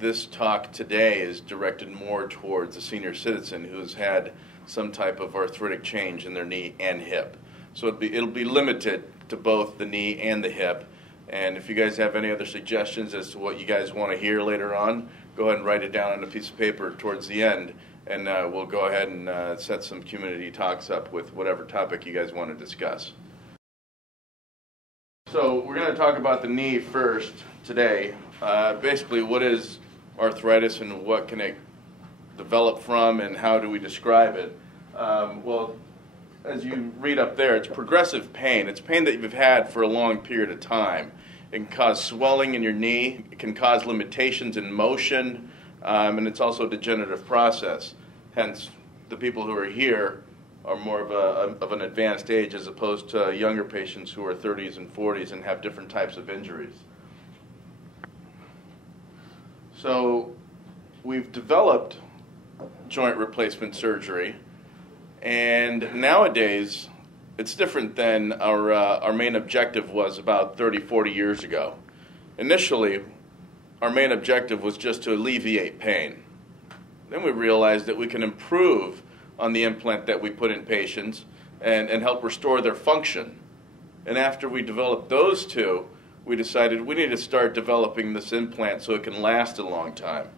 This talk today is directed more towards a senior citizen who's had some type of arthritic change in their knee and hip. So it'll be limited to both the knee and the hip. And if you guys have any other suggestions as to what you guys want to hear later on, go ahead and write it down on a piece of paper towards the end, and we'll go ahead and set some community talks up with whatever topic you guys want to discuss. So we're going to talk about the knee first today. Basically, what is arthritis and what can it develop from, and how do we describe it? Well, as you read up there, it's progressive pain. It's pain that you've had for a long period of time. It can cause swelling in your knee. It can cause limitations in motion, and it's also a degenerative process. Hence, the people who are here are more of an advanced age as opposed to younger patients who are 30s and 40s and have different types of injuries. So we've developed joint replacement surgery, and nowadays it's different than our main objective was about 30, 40 years ago. Initially, our main objective was just to alleviate pain. Then we realized that we can improve on the implant that we put in patients and help restore their function. And after we developed those two, we decided we need to start developing this implant so it can last a long time.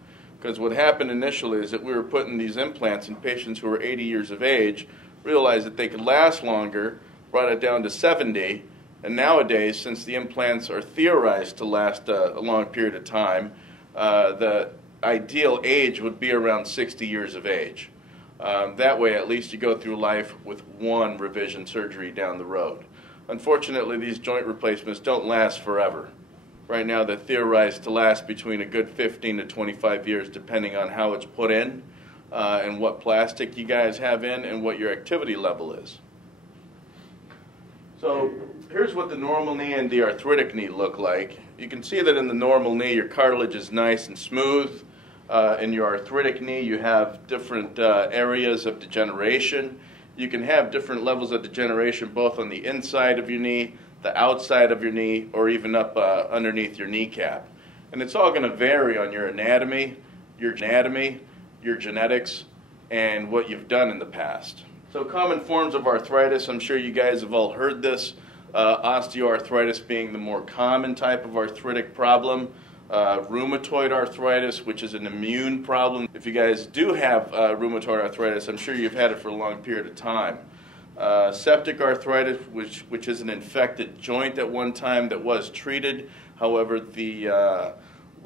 Because what happened initially is that we were putting these implants in patients who were 80 years of age, realized that they could last longer, brought it down to 70, and nowadays, since the implants are theorized to last a long period of time, the ideal age would be around 60 years of age. That way, at least you go through life with one revision surgery down the road. Unfortunately, these joint replacements don't last forever. Right now, they're theorized to last between a good 15 to 25 years, depending on how it's put in, and what plastic you guys have in, and what your activity level is. So here's what the normal knee and the arthritic knee look like. You can see that in the normal knee, your cartilage is nice and smooth. In your arthritic knee, you have different areas of degeneration. You can have different levels of degeneration both on the inside of your knee, the outside of your knee, or even up underneath your kneecap. And it's all going to vary on your anatomy, your genetics, and what you've done in the past. So common forms of arthritis, I'm sure you guys have all heard this, osteoarthritis being the more common type of arthritic problem. Rheumatoid arthritis, which is an immune problem. If you guys do have rheumatoid arthritis, I'm sure you've had it for a long period of time. Septic arthritis, which is an infected joint at one time that was treated. However, the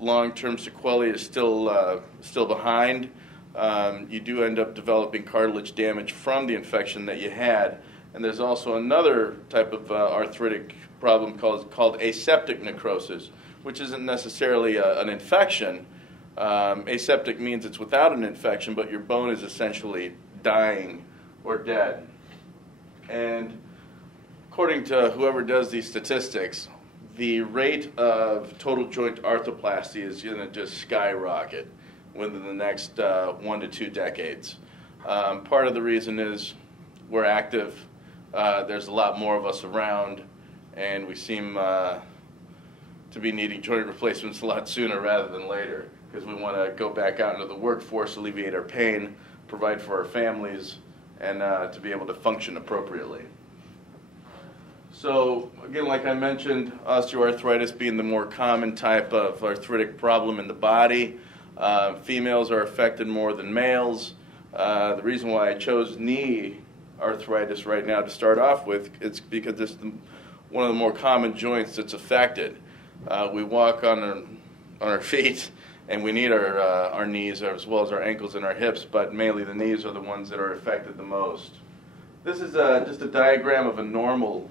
long-term sequelae is still behind. You do end up developing cartilage damage from the infection that you had. And there's also another type of arthritic problem called aseptic necrosis, which isn't necessarily an infection. Aseptic means it's without an infection, but your bone is essentially dying or dead. And according to whoever does these statistics, the rate of total joint arthroplasty is going to just skyrocket within the next 1 to 2 decades. Part of the reason is we're active. There's a lot more of us around, and we seem to be needing joint replacements a lot sooner rather than later, because we want to go back out into the workforce, alleviate our pain, provide for our families, and to be able to function appropriately. So again, like I mentioned, osteoarthritis being the more common type of arthritic problem in the body. Females are affected more than males. The reason why I chose knee arthritis right now to start off with, it's because it's one of the more common joints that's affected. We walk on our feet, and we need our knees as well as our ankles and our hips, but mainly the knees are the ones that are affected the most. This is just a diagram of a normal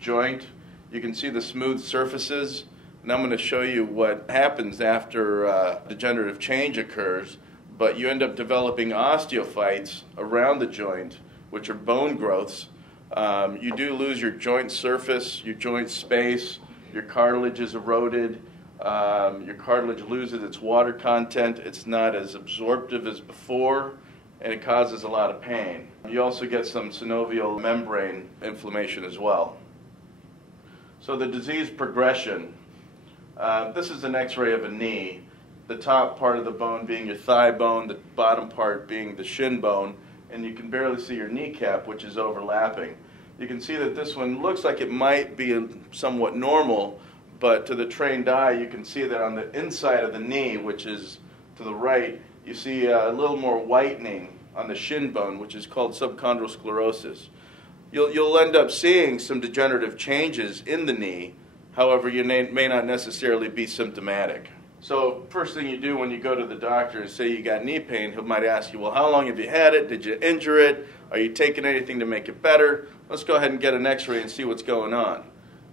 joint. You can see the smooth surfaces, and I'm going to show you what happens after degenerative change occurs, but you end up developing osteophytes around the joint, which are bone growths. You do lose your joint surface, your joint space. Your cartilage is eroded, your cartilage loses its water content, it's not as absorptive as before, and it causes a lot of pain. You also get some synovial membrane inflammation as well. So the disease progression, this is an x-ray of a knee, the top part of the bone being your thigh bone, the bottom part being the shin bone, and you can barely see your kneecap, which is overlapping. You can see that this one looks like it might be somewhat normal, but to the trained eye, you can see that on the inside of the knee, which is to the right, you see a little more whitening on the shin bone, which is called subchondral sclerosis. You'll end up seeing some degenerative changes in the knee. However, you may not necessarily be symptomatic. So first thing you do when you go to the doctor and say you got knee pain, he might ask you, well, how long have you had it? Did you injure it? Are you taking anything to make it better? Let's go ahead and get an x-ray and see what's going on.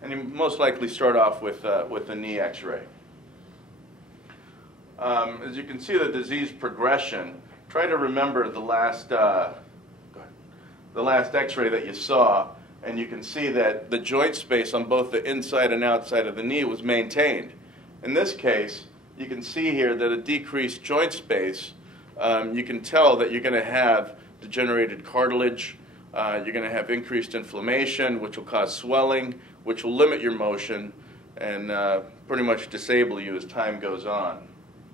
And you most likely start off with a knee x-ray. As you can see the disease progression, try to remember the last x-ray that you saw, and you can see that the joint space on both the inside and outside of the knee was maintained. In this case, you can see here that a decreased joint space, you can tell that you're going to have degenerated cartilage, you're going to have increased inflammation, which will cause swelling, which will limit your motion and pretty much disable you as time goes on.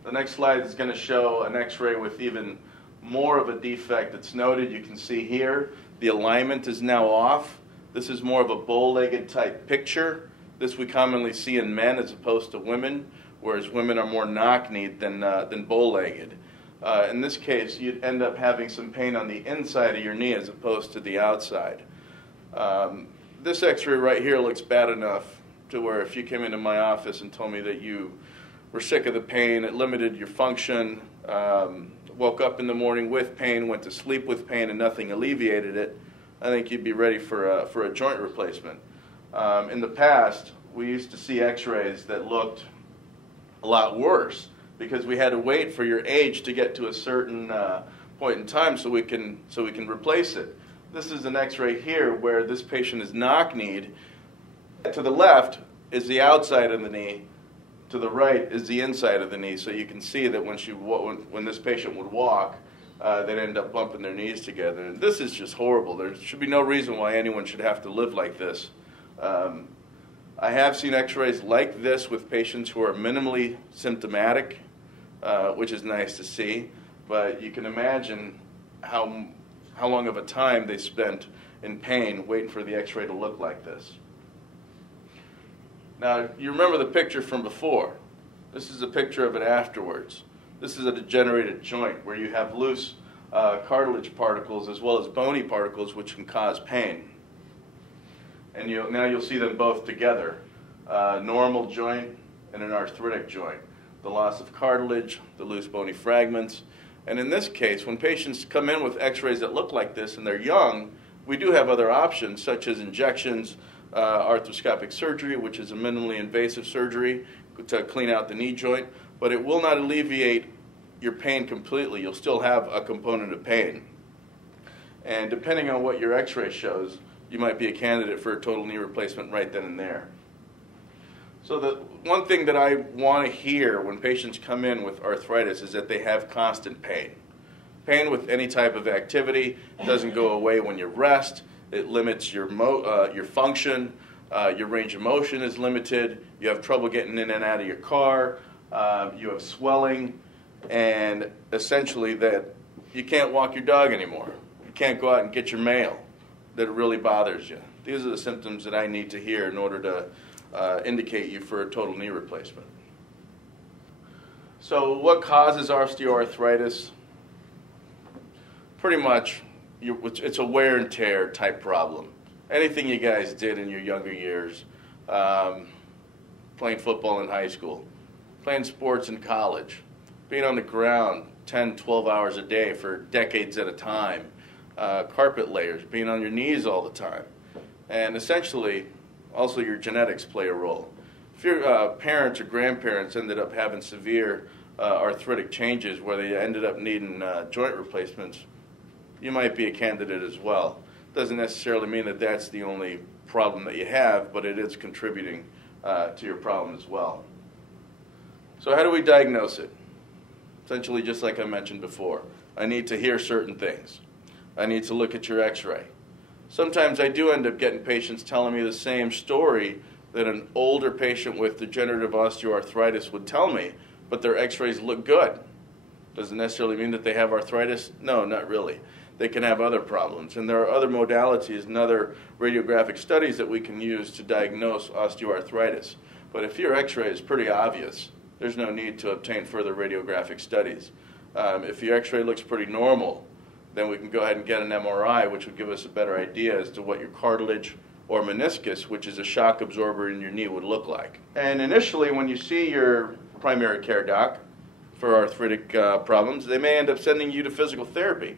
The next slide is going to show an x-ray with even more of a defect that's noted. You can see here the alignment is now off. This is more of a bow-legged type picture. This we commonly see in men as opposed to women, whereas women are more knock-kneed than bow-legged. In this case, you'd end up having some pain on the inside of your knee as opposed to the outside. This x-ray right here looks bad enough to where if you came into my office and told me that you were sick of the pain, it limited your function, woke up in the morning with pain, went to sleep with pain, and nothing alleviated it, I think you'd be ready for a joint replacement. In the past, we used to see x-rays that looked a lot worse because we had to wait for your age to get to a certain point in time so we can replace it. This is an x-ray here where this patient is knock-kneed. To the left is the outside of the knee. To the right is the inside of the knee, so you can see that when this patient would walk, they'd end up bumping their knees together. And this is just horrible. There should be no reason why anyone should have to live like this. I have seen x-rays like this with patients who are minimally symptomatic, which is nice to see, but you can imagine how long of a time they spent in pain waiting for the x-ray to look like this. Now, you remember the picture from before. This is a picture of it afterwards. This is a degenerated joint where you have loose cartilage particles as well as bony particles which can cause pain. And now you'll see them both together, normal joint and an arthritic joint. The loss of cartilage, the loose bony fragments. And in this case, when patients come in with x-rays that look like this and they're young, we do have other options such as injections, arthroscopic surgery, which is a minimally invasive surgery to clean out the knee joint, but it will not alleviate your pain completely. You'll still have a component of pain. And depending on what your x-ray shows, you might be a candidate for a total knee replacement right then and there. So the one thing that I want to hear when patients come in with arthritis is that they have constant pain. Pain with any type of activity doesn't go away when you rest. It limits your function. Your range of motion is limited. You have trouble getting in and out of your car. You have swelling, and essentially that you can't walk your dog anymore. You can't go out and get your mail. That it really bothers you. These are the symptoms that I need to hear in order to indicate you for a total knee replacement. So what causes osteoarthritis? Pretty much, it's a wear and tear type problem. Anything you guys did in your younger years, playing football in high school, playing sports in college, being on the ground 10, 12 hours a day for decades at a time, carpet layers, being on your knees all the time. And essentially, also your genetics play a role. If your parents or grandparents ended up having severe arthritic changes where they ended up needing joint replacements, you might be a candidate as well. Doesn't necessarily mean that that's the only problem that you have, but it is contributing to your problem as well. So how do we diagnose it? Essentially just like I mentioned before. I need to hear certain things. I need to look at your x-ray. Sometimes I do end up getting patients telling me the same story that an older patient with degenerative osteoarthritis would tell me, but their x-rays look good. Does it necessarily mean that they have arthritis? No, not really. They can have other problems. And there are other modalities and other radiographic studies that we can use to diagnose osteoarthritis. But if your x-ray is pretty obvious, there's no need to obtain further radiographic studies. If your x-ray looks pretty normal, then we can go ahead and get an MRI, which would give us a better idea as to what your cartilage or meniscus, which is a shock absorber in your knee, would look like. And initially, when you see your primary care doc for arthritic problems, they may end up sending you to physical therapy.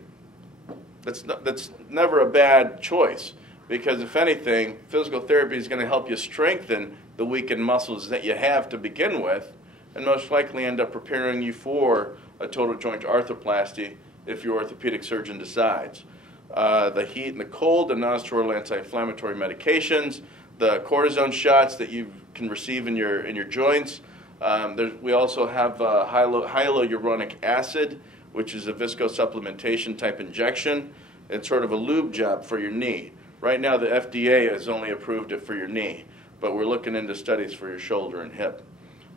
That's never a bad choice, because if anything, physical therapy is going to help you strengthen the weakened muscles that you have to begin with, and most likely end up preparing you for a total joint arthroplasty if your orthopedic surgeon decides. The heat and the cold, the non-steroidal anti-inflammatory medications, the cortisone shots that you can receive in your joints. We also have hyaluronic acid, which is a viscosupplementation type injection. It's sort of a lube job for your knee. Right now the FDA has only approved it for your knee, but we're looking into studies for your shoulder and hip.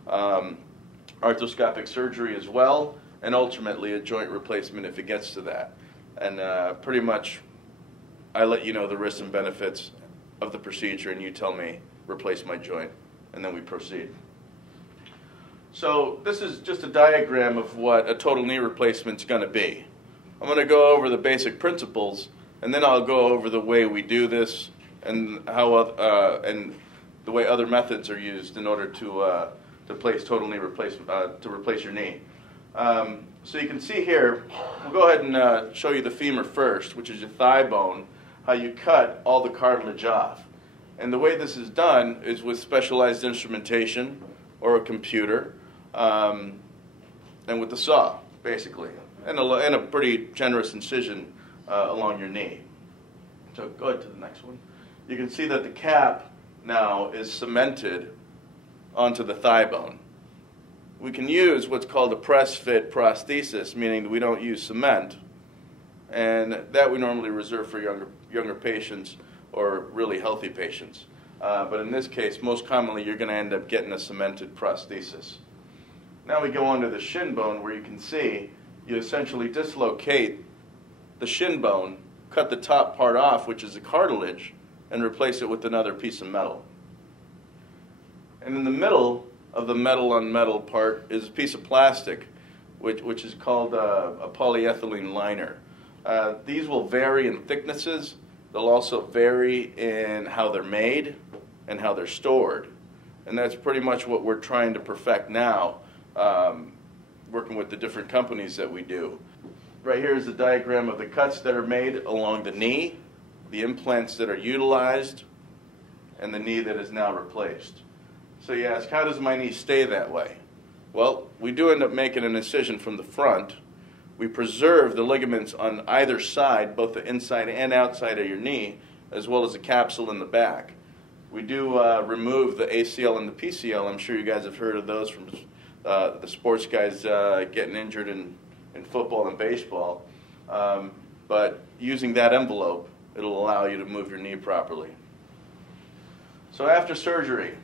Arthroscopic surgery as well, and ultimately a joint replacement if it gets to that. And pretty much I let you know the risks and benefits of the procedure, and you tell me, replace my joint, and then we proceed. So this is just a diagram of what a total knee replacement is going to be. I'm going to go over the basic principles, and then I'll go over the way we do this and and the way other methods are used in order to place total knee replacement to replace your knee. So you can see here, we'll go ahead and show you the femur first, which is your thigh bone, how you cut all the cartilage off. And the way this is done is with specialized instrumentation or a computer, and with the saw, basically, and a pretty generous incision along your knee. So go ahead to the next one. You can see that the cap now is cemented onto the thigh bone. We can use what's called a press-fit prosthesis, meaning that we don't use cement, and that we normally reserve for younger patients or really healthy patients. But in this case, most commonly, you're going to end up getting a cemented prosthesis. Now we go on to the shin bone, where you can see you essentially dislocate the shin bone, cut the top part off, which is the cartilage, and replace it with another piece of metal. And in the middle of the metal-on-metal part is a piece of plastic, which is called a polyethylene liner. These will vary in thicknesses. They'll also vary in how they're made and how they're stored. And that's pretty much what we're trying to perfect now, working with the different companies that we do. Right here is the diagram of the cuts that are made along the knee, the implants that are utilized, and the knee that is now replaced. So you ask, how does my knee stay that way? Well, we do end up making an incision from the front. We preserve the ligaments on either side, both the inside and outside of your knee, as well as the capsule in the back. We do remove the ACL and the PCL. I'm sure you guys have heard of those from the sports guys getting injured in football and baseball. But using that envelope, it'll allow you to move your knee properly. So after surgery,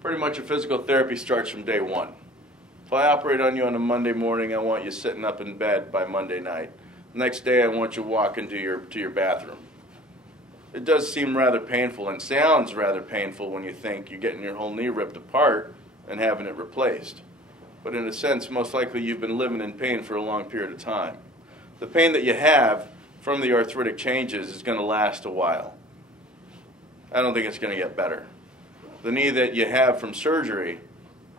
pretty much your physical therapy starts from day one. If I operate on you on a Monday morning, I want you sitting up in bed by Monday night. The next day, I want you walking to your bathroom. It does seem rather painful and sounds rather painful when you think you're getting your whole knee ripped apart and having it replaced. But in a sense, most likely you've been living in pain for a long period of time. The pain that you have from the arthritic changes is going to last a while. I don't think it's going to get better. The knee that you have from surgery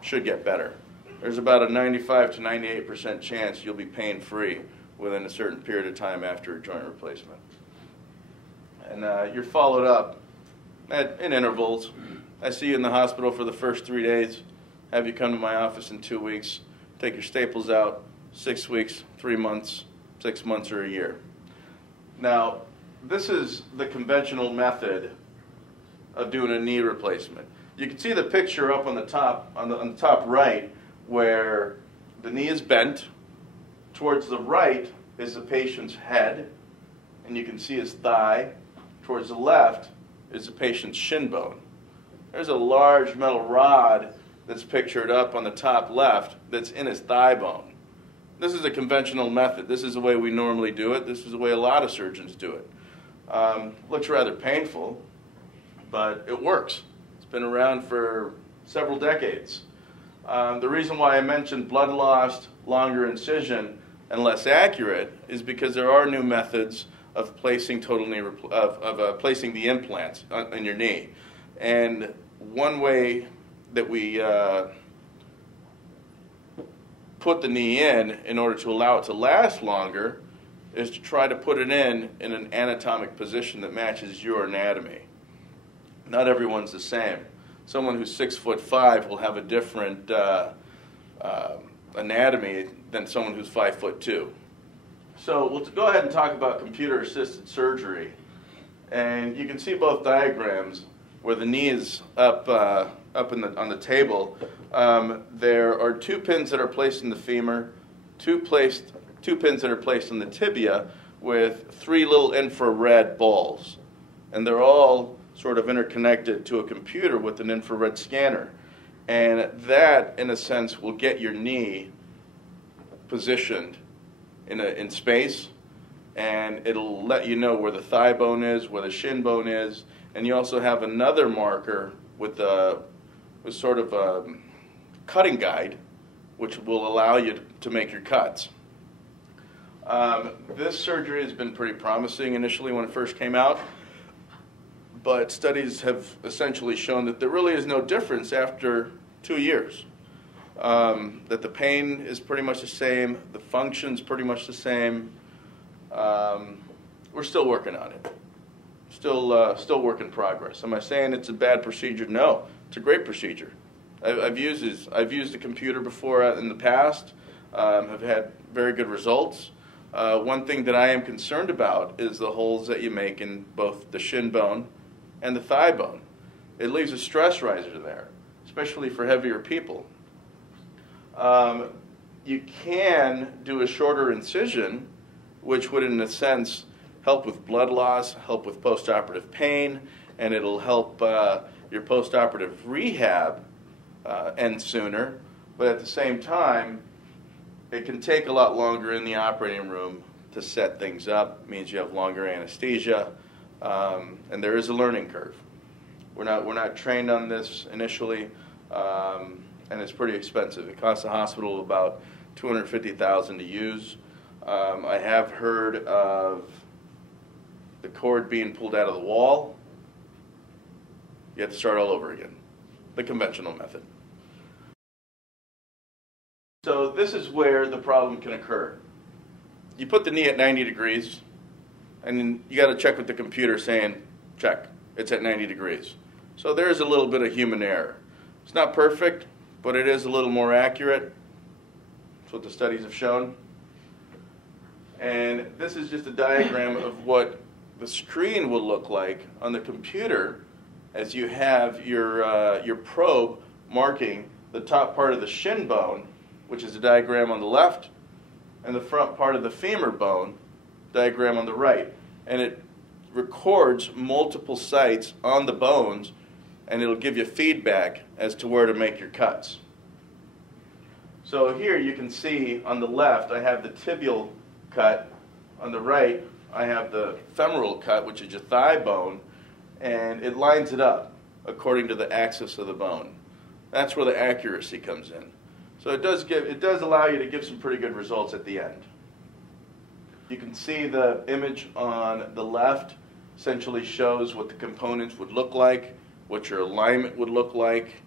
should get better. There's about a 95 to 98% chance you'll be pain-free within a certain period of time after a joint replacement. And you're followed up in intervals. I see you in the hospital for the first 3 days, have you come to my office in 2 weeks, take your staples out, 6 weeks, 3 months, 6 months, or a year. Now, this is the conventional method of doing a knee replacement. You can see the picture up on the top, on the top right, where the knee is bent. Towards the right is the patient's head, and you can see his thigh. Towards the left is the patient's shin bone. There's a large metal rod that's pictured up on the top left that's in his thigh bone. This is a conventional method. This is the way we normally do it. This is the way a lot of surgeons do it. Looks rather painful, but it works. It's been around for several decades. The reason why I mentioned blood loss, longer incision, and less accurate is because there are new methods of placing placing the implants in your knee. And one way that we put the knee in order to allow it to last longer is to try to put it in an anatomic position that matches your anatomy. Not everyone's the same. Someone who's 6'5" will have a different anatomy than someone who's 5'2". So we'll go ahead and talk about computer-assisted surgery. And you can see both diagrams where the knee is up on the table. There are 2 pins that are placed in the femur, 2 pins that are placed in the tibia with 3 little infrared balls. And they're all sort of interconnected to a computer with an infrared scanner. And that, in a sense, will get your knee positioned in space, and it'll let you know where the thigh bone is, where the shin bone is, and you also have another marker with sort of a cutting guide, which will allow you to make your cuts. This surgery has been pretty promising initially when it first came out, but studies have essentially shown that there really is no difference after 2 years. That the pain is pretty much the same, the function's pretty much the same. We're still working on it. Still work in progress. Am I saying it's a bad procedure? No, it's a great procedure. I've used the computer before in the past. Have had very good results. One thing that I am concerned about is the holes that you make in both the shin bone and the thigh bone. It leaves a stress riser there, especially for heavier people. You can do a shorter incision, which would, in a sense, help with blood loss, help with postoperative pain, and it'll help your postoperative rehab end sooner. But at the same time, it can take a lot longer in the operating room to set things up. It means you have longer anesthesia, and there is a learning curve. We're not trained on this initially. And it's pretty expensive. It costs the hospital about $250,000 to use. I have heard of the cord being pulled out of the wall. You have to start all over again, the conventional method. So this is where the problem can occur. You put the knee at 90 degrees, and then you got to check with the computer saying, check, it's at 90 degrees. So there's a little bit of human error. It's not perfect, but it is a little more accurate. That's what the studies have shown. And this is just a diagram of what the screen will look like on the computer as you have your probe marking the top part of the shin bone, which is a diagram on the left, and the front part of the femur bone, diagram on the right. And it records multiple sites on the bones, and it'll give you feedback as to where to make your cuts. So here you can see on the left I have the tibial cut. On the right I have the femoral cut, which is your thigh bone, and it lines it up according to the axis of the bone. That's where the accuracy comes in. So it does allow you to give some pretty good results at the end. You can see the image on the left essentially shows what the components would look like, what your alignment would look like,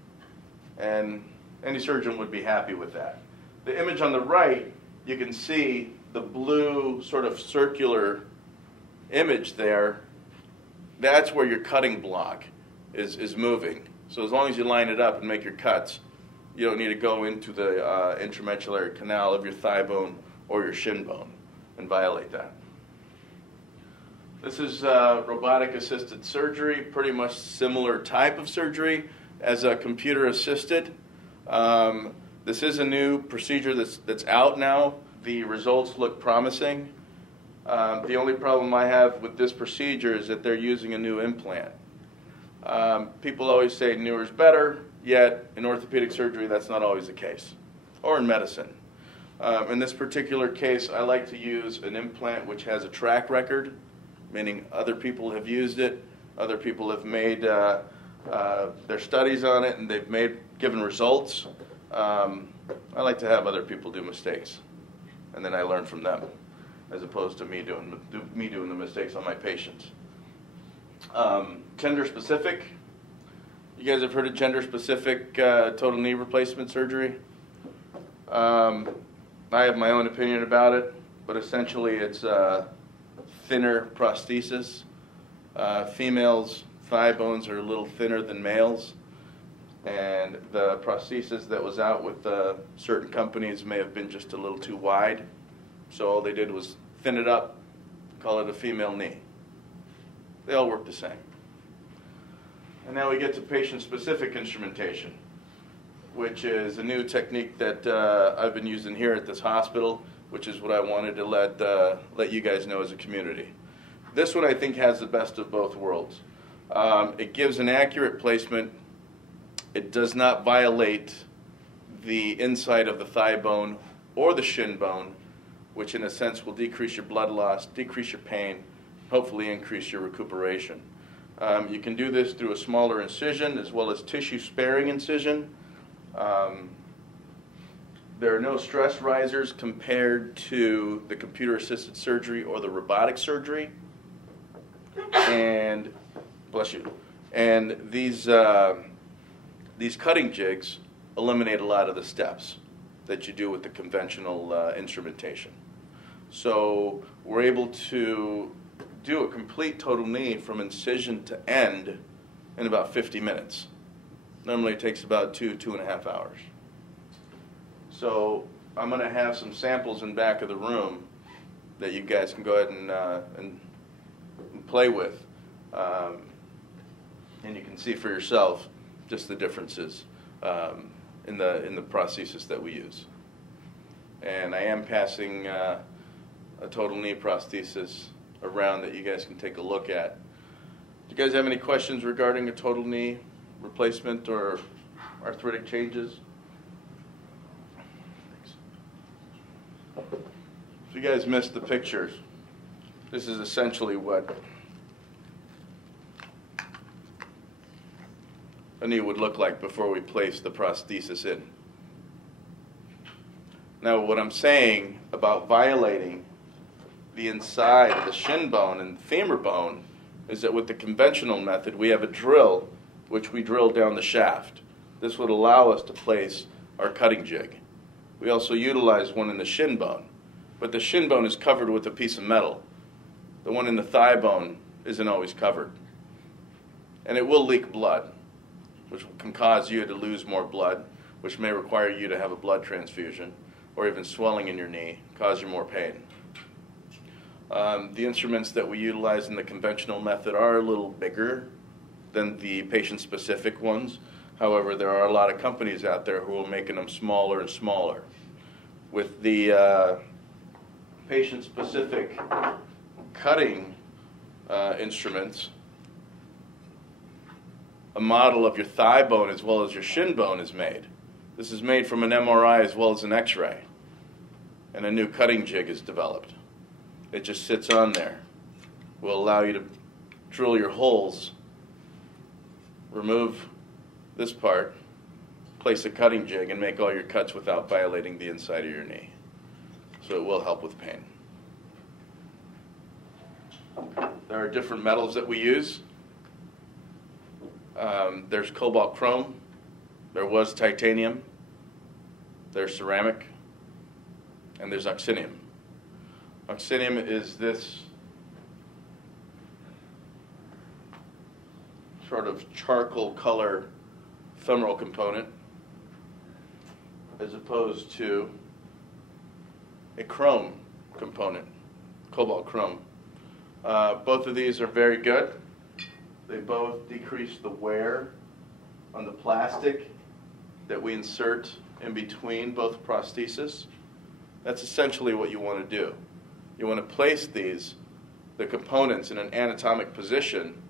and any surgeon would be happy with that. The image on the right, you can see the blue sort of circular image there. That's where your cutting block is moving. So as long as you line it up and make your cuts, you don't need to go into the intramedullary canal of your thigh bone or your shin bone and violate that. This is robotic assisted surgery, pretty much similar type of surgery as a computer assisted. This is a new procedure that's out now. The results look promising. The only problem I have with this procedure is that they're using a new implant. People always say newer is better, yet in orthopedic surgery that's not always the case, or in medicine. In this particular case, I like to use an implant which has a track record, meaning other people have used it, other people have made their studies on it, and they've given results. I like to have other people do mistakes, and then I learn from them, as opposed to me doing the mistakes on my patients. Gender-specific. You guys have heard of gender-specific total knee replacement surgery? I have my own opinion about it, but essentially it's thinner prosthesis. Females' thigh bones are a little thinner than males, and the prosthesis that was out with certain companies may have been just a little too wide, so all they did was thin it up, call it a female knee. They all work the same. And now we get to patient-specific instrumentation, which is a new technique that I've been using here at this hospital, which is what I wanted to let you guys know as a community. This one I think has the best of both worlds. It gives an accurate placement. It does not violate the inside of the thigh bone or the shin bone, which in a sense will decrease your blood loss, decrease your pain, hopefully increase your recuperation. You can do this through a smaller incision as well as tissue-sparing incision. There are no stress risers compared to the computer-assisted surgery or the robotic surgery. And, bless you, and these cutting jigs eliminate a lot of the steps that you do with the conventional instrumentation. So we're able to do a complete total knee from incision to end in about 50 minutes. Normally it takes about 2.5 hours. So I'm going to have some samples in back of the room that you guys can go ahead and play with. And you can see for yourself just the differences in the prosthesis that we use. And I am passing a total knee prosthesis around that you guys can take a look at. Do you guys have any questions regarding a total knee replacement or arthritic changes? If you guys missed the pictures, this is essentially what a knee would look like before we place the prosthesis in. Now, what I'm saying about violating the inside of the shin bone and femur bone is that with the conventional method, we have a drill which we drill down the shaft. This would allow us to place our cutting jig. We also utilize one in the shin bone, but the shin bone is covered with a piece of metal. The one in the thigh bone isn't always covered. And it will leak blood, which can cause you to lose more blood, which may require you to have a blood transfusion, or even swelling in your knee, cause you more pain. The instruments that we utilize in the conventional method are a little bigger than the patient-specific ones. However, there are a lot of companies out there who are making them smaller and smaller. With the patient-specific cutting instruments, a model of your thigh bone as well as your shin bone is made. This is made from an MRI as well as an X-ray, and a new cutting jig is developed. It just sits on there. Will allow you to drill your holes, remove this part, place a cutting jig, and make all your cuts without violating the inside of your knee. So it will help with pain. There are different metals that we use. There's cobalt chrome. There was titanium. There's ceramic. And there's oxinium. Oxinium is this sort of charcoal color femoral component as opposed to a chrome component, cobalt chrome. Both of these are very good. They both decrease the wear on the plastic that we insert in between both prostheses. That's essentially what you want to do. You want to place the components in an anatomic position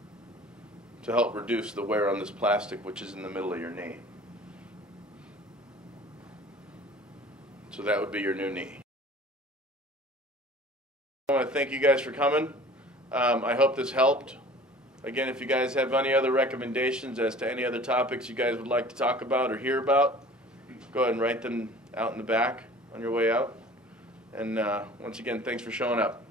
to help reduce the wear on this plastic, which is in the middle of your knee. So that would be your new knee. I want to thank you guys for coming. I hope this helped. Again, if you guys have any other recommendations as to any other topics you guys would like to talk about or hear about, go ahead and write them out in the back on your way out. And once again, thanks for showing up.